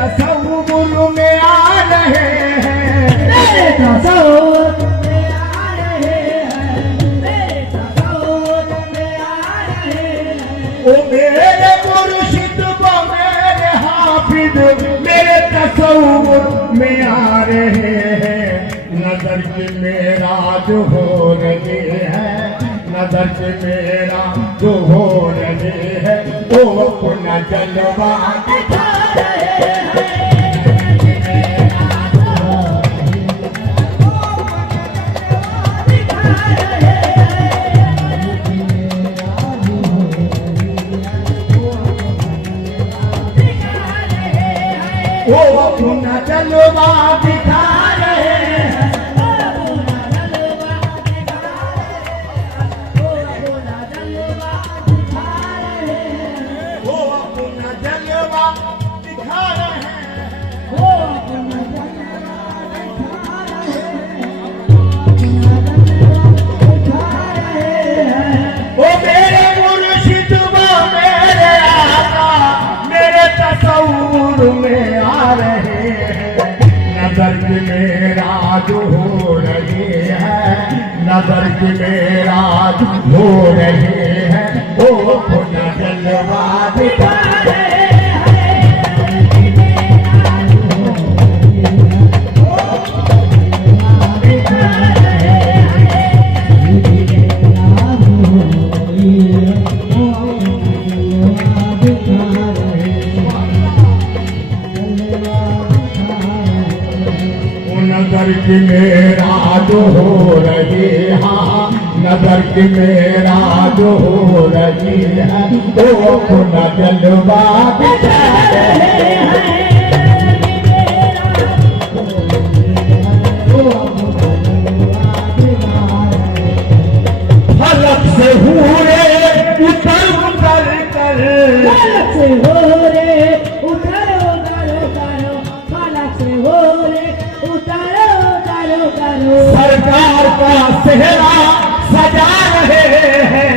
तसव्वुर में आ रहे हैं, मेरे तसव्वुर में आ रहे हैं, मेरे तसव्वुर में आ रहे हैं। ओ मेरे मुर्शिद व मेरे हाफिज मेरे तसव्वुर में आ रहे हैं। नजर के मेराज हो रहे हैं, नजर के मेरा जो हो रहे हैं, वो अपना जलवा दिखा रहे हैं। वो अपना जलवा दिखा रहे हैं। वो अपना जलवा दिखा रहे हैं। ओ मेरे मुर्शिद व मेरे आका मेरे तसव्वुर में आ रहे हैं। नजर के मेराज हो रहे हैं, नजर के मेराज हो रहे हैं, वो अपना जलवा दिखा रहे हैं। नजर की मेराज हो रही है, नजर की मेराज हो रही है, वो अपना जलवा दिखा रहे हैं। फलक से हुए उतर उतर कर, फलक से हो रे उतरो उतरो करो, फलक से हो रे उतरो उतरो करो। सरकार का सेहरा सजा रहे हैं,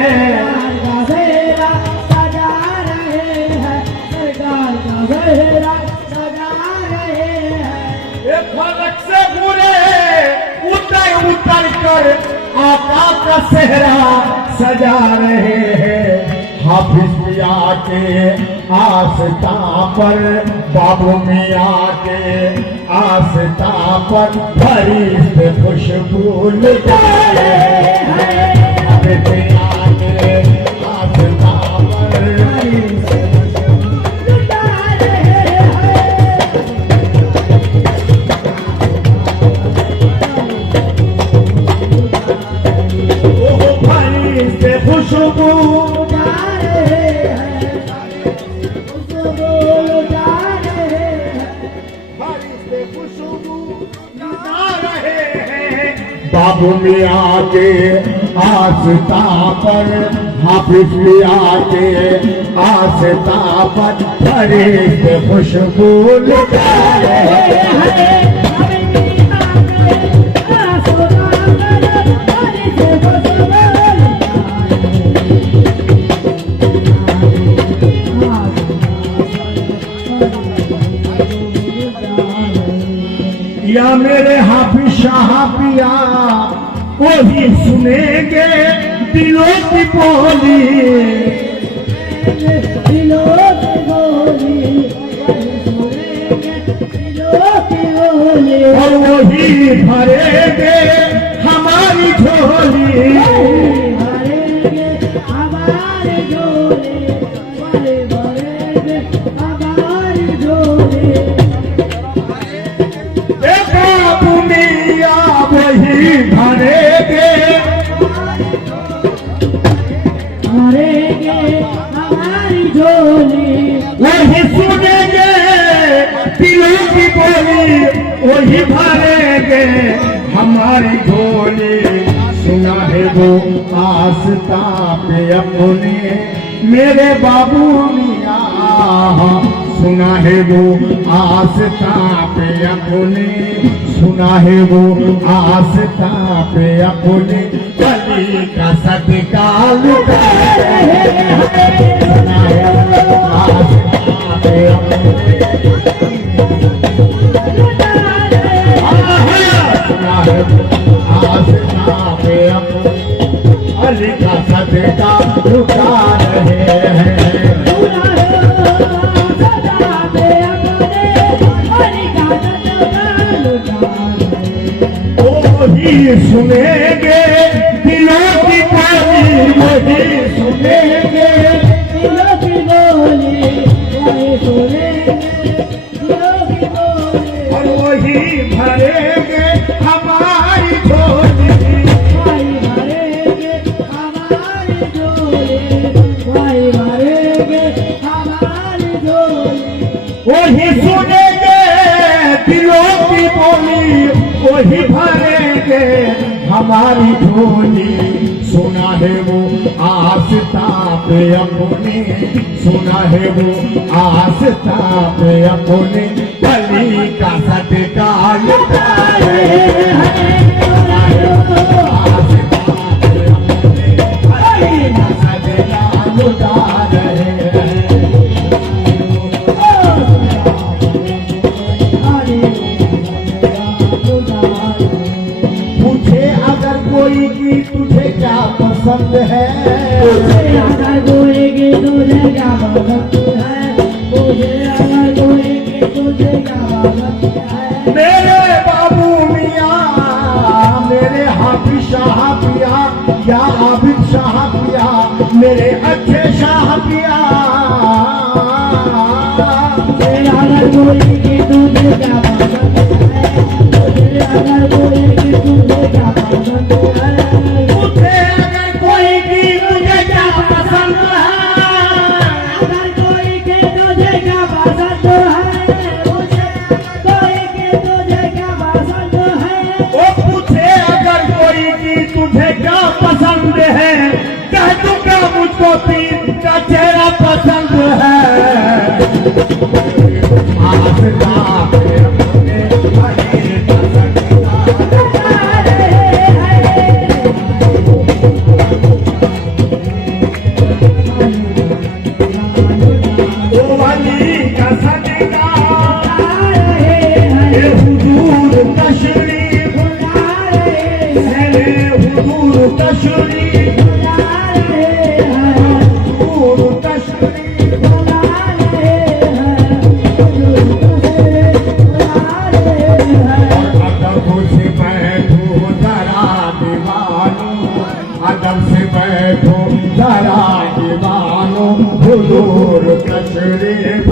सरकार का सेहरा सजा रहे हैं, सरकार का सेहरा सजा रहे हैं। ये फलक से हुए उतर उतर कर आका का सेहरा सजा रहे हैं। हाफिज मियाँ के आस्था पर, बाबू मियाँ के आस्था पर फरिश्ते खुशबू लुटा रहे हैं। हाफिज मियाँ के आस्था पर फरिश्ते लुटा रहे हैं। वो फरिश्ते खुशबू बाबू मियाँ के आस्था पर, हाफिज मियाँ के आस्था पर फरिश्ते खुशबू लुटा रहे हैं। या मेरे हाफिज शाह पिया वही सुनेंगे दिलों की बोली, दिलों की बोली, दिलों की बोली, और वही भरेंगे हमारी झोली। भरेंगे हमारी झोली, भरेंगे हमारी झोली। बाबू मियाँ वही भरेंगे, भरेंगे हमारी झोली, वही सुनेंगे दिलों की बोली, वही भरेंगे हमारी झोली। सुना है वो आस्था पे अपने मेरे बाबू मियाँ, सुना है वो आस्था पे अपने, सुना है वो आस्था पे अपने गली का सदका लुटा रहे हैं। सुना है वो आस्था पे अपने सुनेंगे दिलों की बोली, वही सुनेंगे दिलों की बोली, वही सुनेंगे दिलों की बोली, और वही भरेंगे हमारी झोली, वही भरेंगे हमारी झोली, वही भरेंगे हमारी झोली। वही सुनेंगे दिलों की बोली, वही भरेंगे हमारी झोली। सुना है वो आस्था पे अपने, सुना है वो आस्था पे अपने, बलि का सदका लुटा रहे हैं। सुना है वो आस्था पे अपने, बलि का सदका लुटा रहे हैं। पूछे अगर कोई की तुझे क्या पसंद है, मुझे अगर कोई की तुझे क्या पसंद है, मुझे अगर कोई की तुझे क्या पसंद है। मेरे बाबू मियाँ, मेरे हाफिज शाह पिया, या आबिद शाह पिया, मेरे अच्छे शाह पिया। मुझे अगर कोई की तुझे क्या पसंद है, मुझे अगर कोई की तुझे क्या पसंद है, मुझे अगर कोई की तुझे क्या पसंद है, अगर कोई की तुझे क्या पसंद है, मुझे कोई की तुझे क्या पसंद है। वो पूछे अगर कोई की तुझे क्या पसंद है, कह दूंगा मुझको पीर का चेहरा पसंद है। आस्था पे अपने बलि का सदका ओ बलि का सदका, ये हुजूर तशरीफ, मेरे हुजूर तशरीफ, हुजूर तशरीफ। अदब से बैठो जरा दीवानो, अदब से बैठो जरा दीवानो, हुजूर तशरीफ।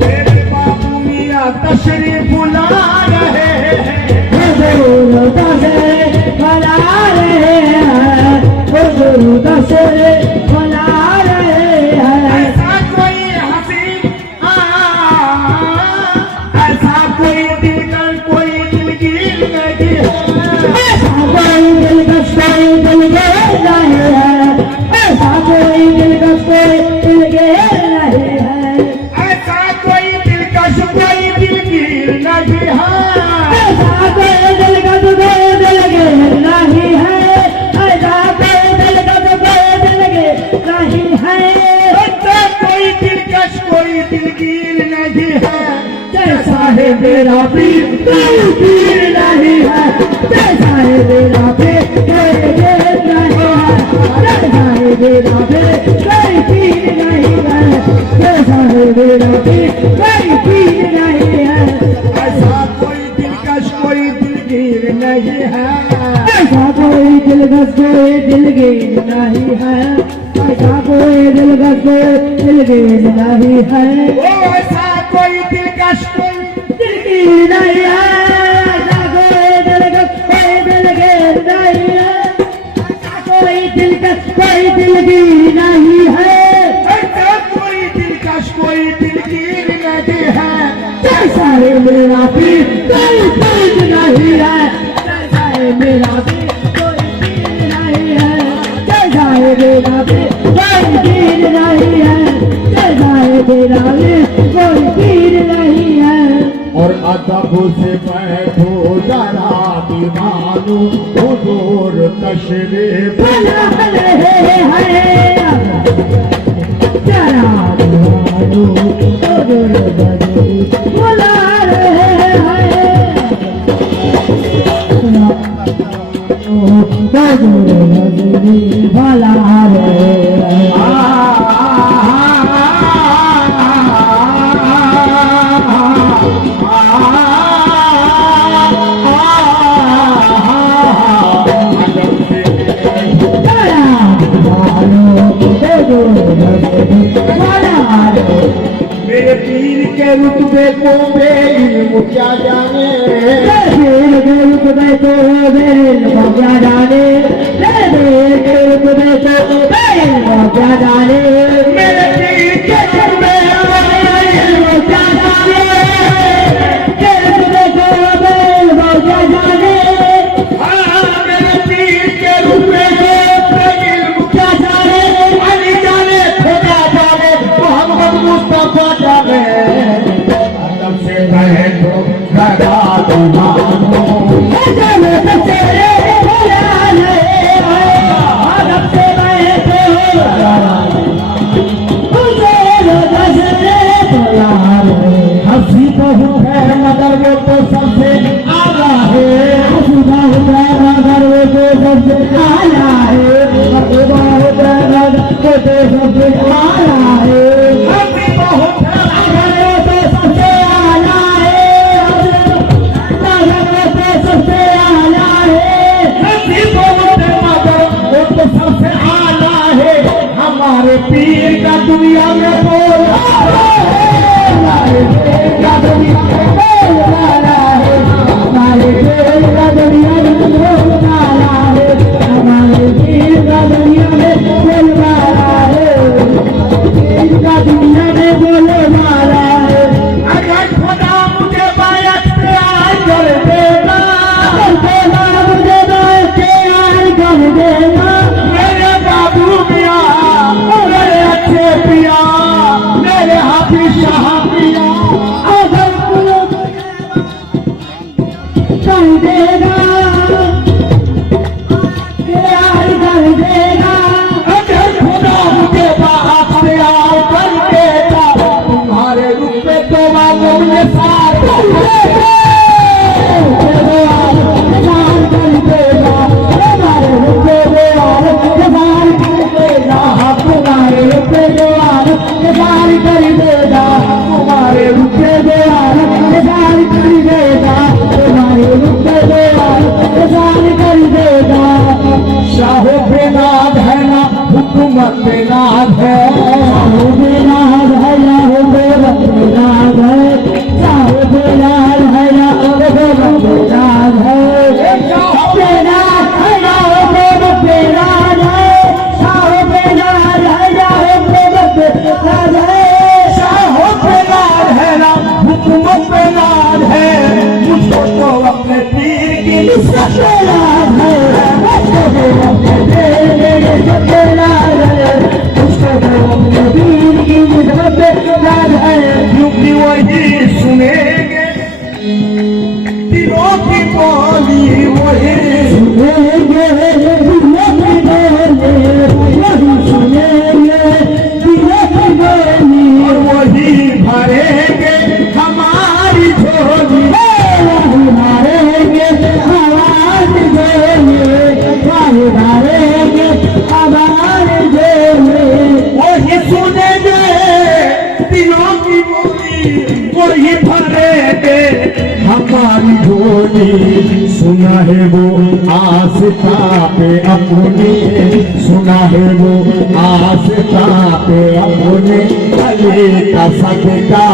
मेरे बाबू मियाँ तशरीफ बुला रहे हैं। ऐसा कोई हंसी, ऐसा कोई दिलगीर, कोई दिलगीर नहीं है। ऐसा कोई दिलकश, कोई दिलगीर नहीं है। ऐसा कोई दिलकश, कोई दिलगीर नहीं है। जैसा है मेरा पीर, कोई पीर नहीं है। जैसा है मेरा पीर, कोई पीर नहीं है। जैसा है मेरा पीर, कोई पीर नहीं है। जैसा है मेरा पीर, कोई पीर नहीं है। ऐसा कोई दिलकश, कोई दिलगीर नहीं है। ऐसा कोई दिलकश, कोई दिलगीर नहीं है। ऐसा कोई दिलकश, कोई दिलगीर नहीं है। ओ ऐसा कोई दिलकश, कोई दिलगीर नहीं है। ऐसा कोई दिलकश, कोई दिलगीर नहीं है। ऐसा कोई दिलकश, कोई दिलगीर नहीं है। ऐसा कोई दिलकश, कोई दिलगीर नहीं है। जैसा है मेरा पीर, कोई पीर नहीं है। जैसा है मेरा पीर, कोई पीर नहीं है। जैसा है मेरा पीर, कोई पीर नहीं है। जैसा है मेरा पीर, कोई पीर नहीं है। और अदब से बैठो जरा दीवानो, हुजूर तशरीफ। भला भले है जरा दीवानो, हुजूर तशरीफ बुला रहे हैं। हुजूर तशरीफ बुला रहे हैं। पीर के रुतबे को बेइल्म क्या जाने, पीर के रुतबे को बेइल्म क्या जाने, पीर के रुतबे को बेइल्म क्या जाने, मेरे पीर के रुतबे को बेइल्म क्या जाने, तेरे रुतबे को बेइल्म क्या जाने, हाँ मेरे पीर के रुतबे को बेइल्म क्या जाने, अली जाने खुदा जाने मोहम्मद मुस्तफा जाने, आदम से कहे तो खड़ा तो मानो, जाने तो तेरे भला नहीं है, आदम से कहे तो हंसी बहुत है मगर वो तो सबसे आला है, हंसी बहुत है मगर वो तो सबसे आला है, हंसी बहुत है मगर वो तो सबसे आला है, हंसी बहुत है मगर वो तो सबसे आला है, मगर वो तो सबसे आला है, हंसी बहुत है मगर वो तो सबसे आला है, हमारे पीर का दुनिया में बोल हमारे पीर का दुनिया में बोलबाला है, हमारे पीर का दुनिया में बोलबाला है, हमारे पीर का दुनिया में बोलबाला है, पीर का दुनिया में बोलबाला है, अगर खुदा मुझे बायत प्यार कर देगा, अगर खुदा मुझे बायत प्यार कर देगा, मेरे बाबू मियाँ मेरे अच्छे पिया मेरे हाफिज शाह पिया, अगर कर देगा, प्यार कर देगा, अगर खुदा मुझे बात प्यार कर देगा, तुम्हारे रूप में तो मालूम ने साथ शाहो बेनाद है ना हुकूमत बेनाद है, शाहो बेनाद है ना हुकूमत बेनाद है, मुझको तो अपने पीर की निस्बत बेनाद है, क्योंकि वही सुनेंगे दिलों की बोली, वही और वही भरेंगे हमारी झोली, वही सुनेंगे दिलों की बोली, वही भरेंगे हमारी झोली, सुना है वो आस्था पे अपने, सुना है वो आस्था पे अपने, अली का सदका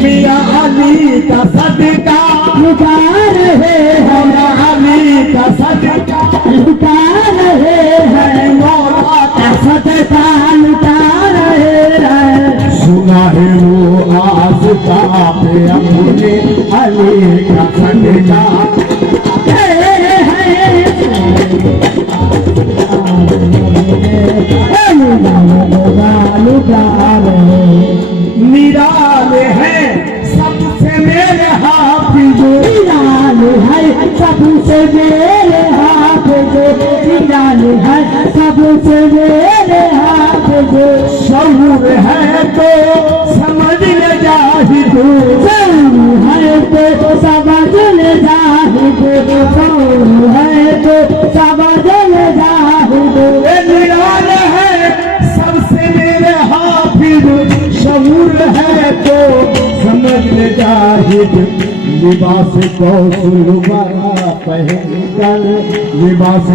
मियाँ अली का सदका लुटा रहे हैं, मियाँ अली का सदका लुटा रहे हैं, मौला का सदका लुटा रहे हैं, सुना है वो आस्था पे अपने, अली का सदका निराले हैं सबसे मेरे हाफिज, सबसे मेरे हाफिज, निराले है सबसे मेरे हाफिज, शऊर है तो समझ ले जाहिद, शऊर है तो समझ ले जाहिद, शऊर है तो समझ ले जाहिद, निराले हैं सबसे मेरे हाफिज, जाहिद लिबास गौसुल वाला पहन कर, लिबास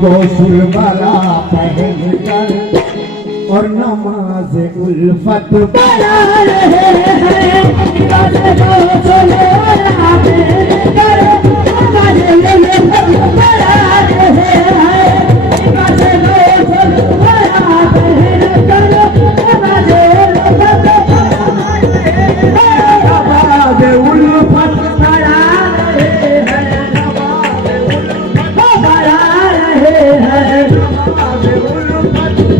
गौसुल वाला पहन कर, और नमाज उल्फत पढ़ा रहे हैं लिबास गौसुल वाला पहन कर, नमाज उल्फत पढ़ा रहे हैं लिबास गौसुल वाला पहन कर, नमाज उल्फत नमाज उल्फत पढ़ा रहे हैं, पढ़ा रहे हैं,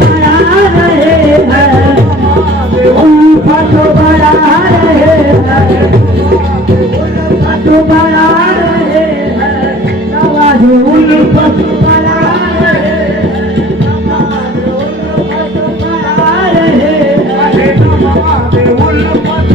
पढ़ा रहे हैं, उल्फत पढ़ा रहे हैं, उल्फत पढ़ा रहे हैं, नमाज उल्फत पढ़ा रहे हैं, नमाज उल्फत पढ़ा रहे हैं, नमाज उल्फत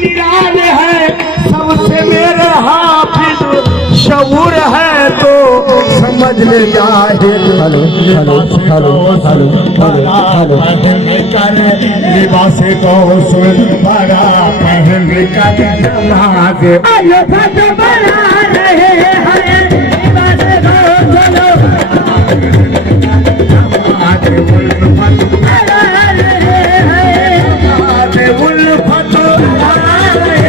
निराल है सबसे मेरे हाफिज, शऊर है तो समझ ले Zahid. Hello hello hello hello hello लिबास गौसुल बड़ा पहन कर, नमाज उल्फत पढ़ा रहे हैं, लिबास गौसुल पढ़ा रहे हैं, नमाज उल्फत पढ़ा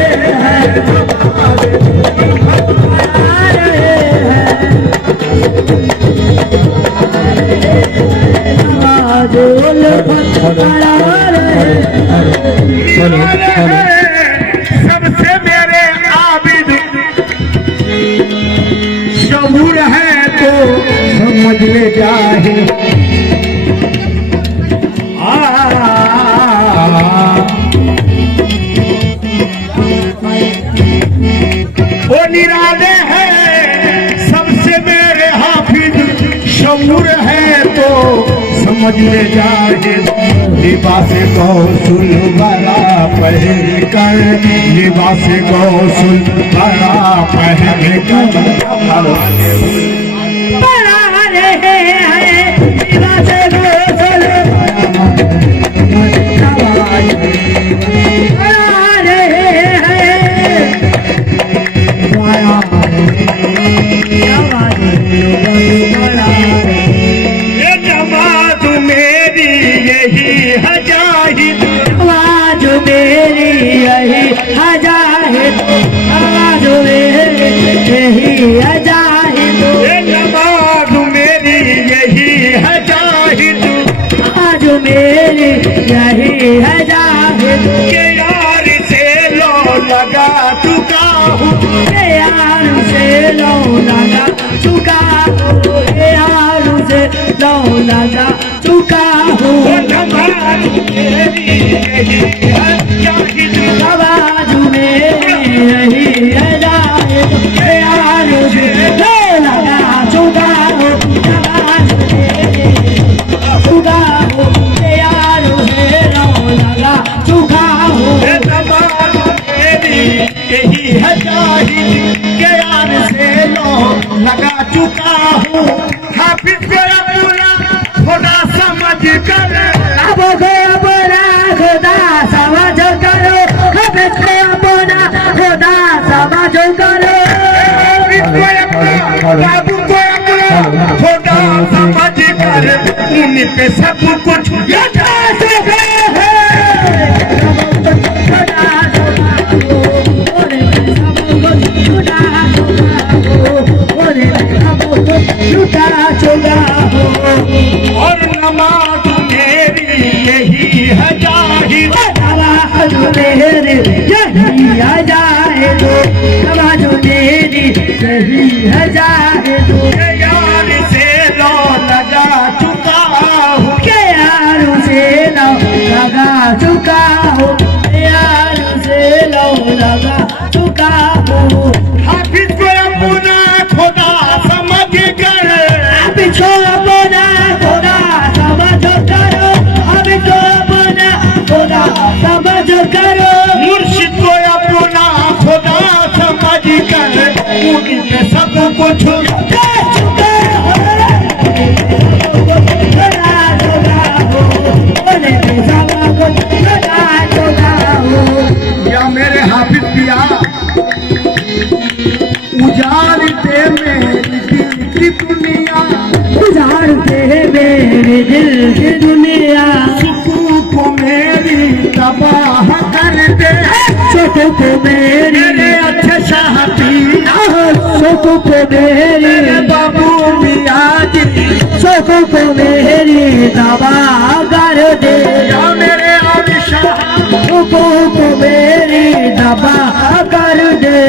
रहे हैं, पढ़ा रहे हैं, नमाज उल्फत पढ़ा रहे हैं। निराल है सबसे मेरे आबिद, शऊर है तो समझ ले जाहिद। वो निराले हैं सबसे मेरे हाफिज, शऊर है तो समझ ले जाहिद। लिबास गौसुल बड़ा पहन कर, लिबास गौसुल बड़ा पहन कर, पढ़ा रहे हैं लिबास गौसुल पढ़ा रहे हैं, ये नमाज मेरी यही है जाहिद, आवाज मेरी यही हजाहिद, आवाज मेरी यही हजाहिद, ये नमाज मेरी यही है जाहिद, आवाज मेरी यही हजाहिद, के यार से लो लगा चुका हूँ, यार से लो लगा चुका हूँ, यार से लो लगा चुका हूँ, वो नमाज मेरी यही है जाहिद, आवाज मेरी यही हजाहिद, यार से लो लगा चुका हूँ, आवाज मेरी चुका हूँ, यार से लो लगा चुका हूँ। ये नमाज मेरी यही है जाहिद, के यार से लो लगा चुका हूँ। हाफिज को अपना खुदा समझ कर, अब को अपना खुदा समझ करो, हाफिज को अपना खुदा समझ करो, बाबू को अपना खुदा समझ कर, उन पे सब कुछ लगा दे हैं। खुदा समझो, ओरे सब कुछ खुदा समझो, ओरे सब कुछ खुदा समझो, और नमाज मेरी यही है जाहिद, नमाज मेरी यही हजाहिद, नमाज मेरी यही हजाहिद, के यार से लो लगा चुका हूँ, के यार से लो लगा चुका हूँ, यार से लो लगा चुका हूँ। हाफिज को अपना खुदा समझ कर, अब छो अपना खुदा समझ करो, अब छो अपना खुदा समझ करो, मुर्शिद को अपना खुदा समझ कर, उन पे सब कुछ लगा चुका हूँ। की दुनिया सुकून को मेरी तबाह कर दे, सुख को मेरी मेरे अच्छे साथी सुख को मेरी बाबू मियाँ जी, सुख को मेरी तबाह कर दे, या मेरे अभिशाप सुख को मेरी तबाह कर दे,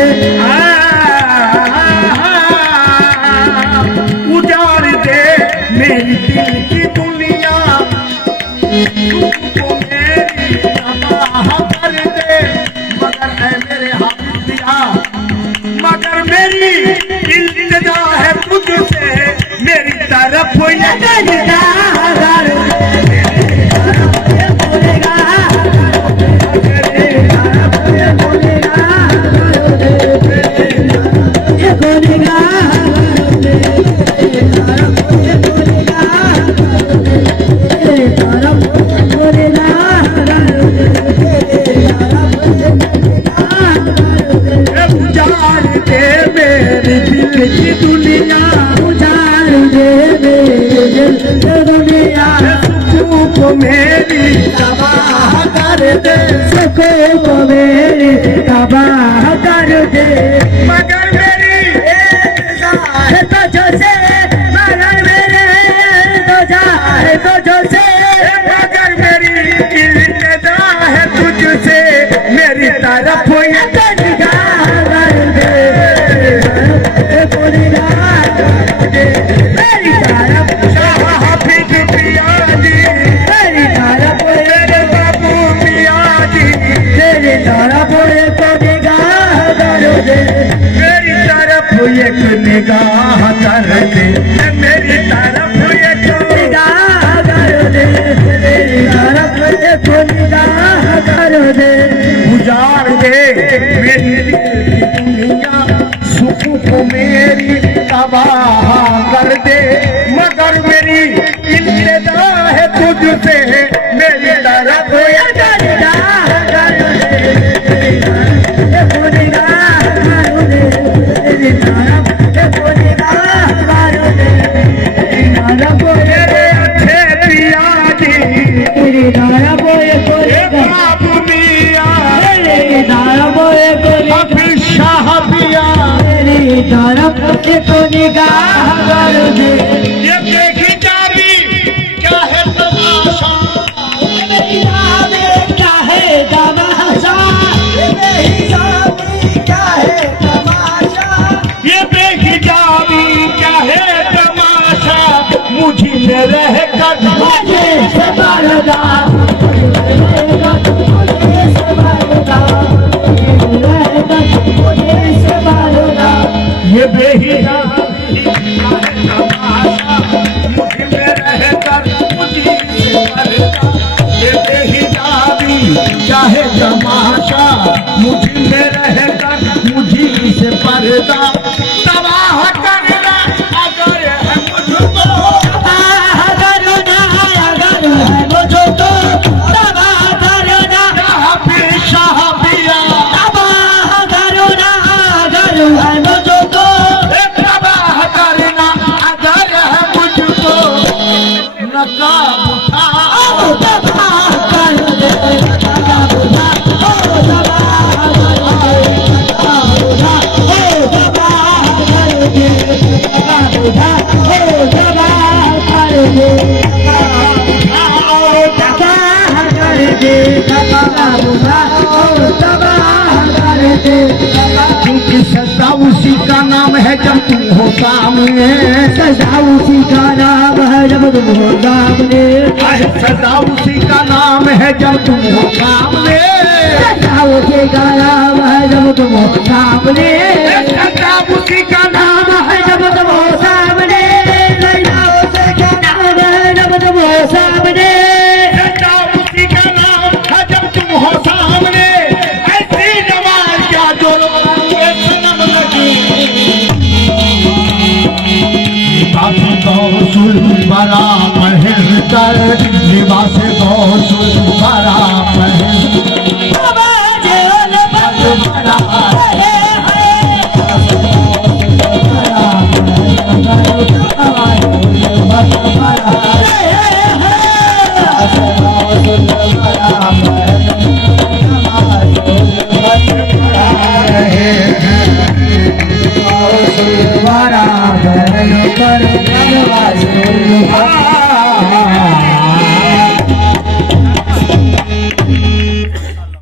उजाड़ दे मेरी दिल की दुनिया, तुमको मेरी तबाह कर दे, मगर है मेरे हाथ दिया, मगर मेरी इल्तिजा है तुझसे, मेरी तरफ ये निगाह कर उजाड़ दे मेरी दिल की दुनिया, उजाड़ दे मेरे दिल की दुनिया, सुकून को मेरी तबाह कर दे, सुख को मेरी तबाह कर दे, मगर मेरी है तुझसे मगर मेरे तुझसे मगर मेरी इल्तिजा है तुझसे, मेरी तरफ ये निगाह कर दे, निगाह कर दे, मेरी तरफ हाफिज पिया जी, मेरी तरफ मेरे बाबू मियाँ जी, तेरी तरफ को निगाह कर दे, मेरी तरफ एक निगाह कर दे, मेरी तरफ एक निगाह कर दे, तेरी तरफ को निगाह कर दे, उजाड़ दे मेरी दिल की दुनिया, सुकून को मेरी तबाह कर दे, मगर मेरी इल्तिजा है तुझसे, मेरी तरफ एक निगाह कर दे, को निगाह कर दे, तेरी तरफ को निगाह कर दे, तेरी तरफ मेरे अच्छे पिया जी, तेरी तरफ को हे बाबू मियाँ, तेरी तरफ को हाफिज शाह पिया, तेरी तरफ को निगाह कर दे, ये देखी जारी क्या है तमाशा, क्या है तमाशा, क्या है तमाशा, ये देखी जारी क्या है तमाशा, मुझी में रह कर मुझे संभालना, मुझे संभालना, मुझे संभालना, ये बेहिजाबी क्या है तमाशा, मुझी में रह कर मुझी से करता, ये बेहिजाबी क्या है तमाशा, मुझी में रह कर मुझी से पर्दा, तबाह करना अगर है मुझको, अगर है मुझको तबाह करना, हाफिज शाह पिया, तबाह करना, अगर है मुझको तबाह करना अगर है मुझको, नकाब उठा तबाह कर दे, तबाह कर दे, क्योंकि सजा उसी का नाम है जब तुम हो सामने, सजा उसी का नाम है जब तुम हो सामने, सजा उसी का नाम है जब तुम हो सामने, सजा उसी का नाम है जब तुम हो सामने, सजा उसी का नाम है जब तुम हो सामने, सजा उसी का नाम है जब तुम हो सामने, सजा उसी का नाम है जब तुम हो सामने, ऐसी नमाज क्या जो सनम लगी, काफी गौसुल बड़ा महल कर, लिबास गौसुल बड़ा महल बड़ा पर बनवासी